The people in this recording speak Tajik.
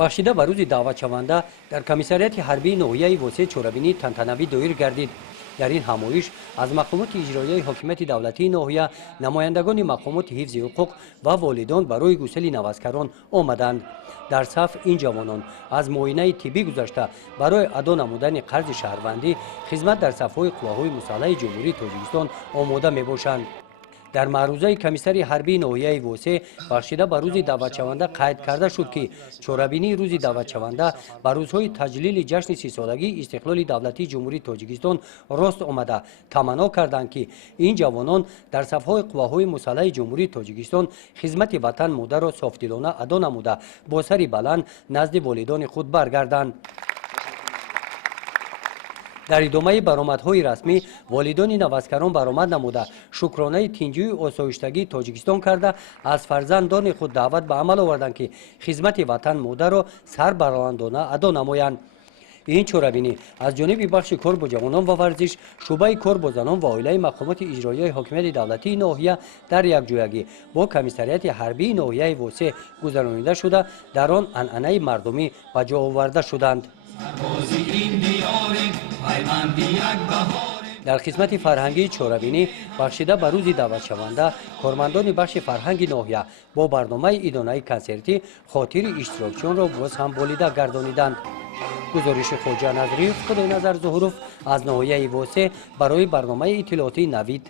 бахшида ба рӯзи даъватшаванда дар комиссарияти ҳарбии ноҳияи восеъ чорабинӣ тантанавӣ доир гардид. дар ин ҳамоиш аз мақомоти иҷроияи ҳокимияти давлатии ноҳия, намояндагони мақомоти ҳифзи ҳуқуқ ва волидон барои гусели навазкарон омаданд. дар саф ин ҷавонон аз муоинаи тиббӣ гузашта барои адо намудани қарзи шаҳрвандӣ хизмат дар сафҳои қувваҳои мусаллаҳи ҷумҳурии Тоҷикистон омода мебошанд. дар маърузаи комиссари ҳарбии ноҳияи восеъ бахшида ба рӯзи даъватшаванда қайд карда шуд, ки чорабинии рӯзи даъватшаванда ба рӯзҳои таҷлили ҷашни сисолагии истиқлоли давлатии ҷумҳурии Тоҷикистон рост омада таманно карданд, ки ин ҷавонон дар сафҳои қувваҳои мусаллаҳи ҷумҳурии Тоҷикистон хизмати ватан модаро софдилона адо намуда бо сари баланд назди волидони худ баргарданд. дар идомаи баромадҳои расмӣ волидони навазкарон баромад намуда шукронаи тинҷӯи осоиштагии Тоҷикистон карда аз фарзандони худ даъват ба амал оварданд, ки хизмати ватан модаро сарбаландона адо намоянд. ин чорабинӣ аз ҷониби бахши кор бо ҷавонон ва варзиш, шуъбаи кор бо занон ва оилаи мақомоти иҷроияи ҳокимияти давлатии ноҳия дар якҷоягӣ бо комиссарияти ҳарбии ноҳияи восеъ гузаронида шуда, дар он анъанаи мардумӣ ба ҷо оварда шуданд. дар хизмати фарҳангии чорабинӣ бахшида ба рӯзи даъватшаванда кормандони бахши фарҳанги ноҳия бо барномаи идонаи консертӣ хотири иштирокчиёнро боз ҳам болида гардониданд. гузориши хоҷа Назриев, Худойназар Зуҳуров аз ноҳияи восеъ барои барномаи иттилоотии Навид.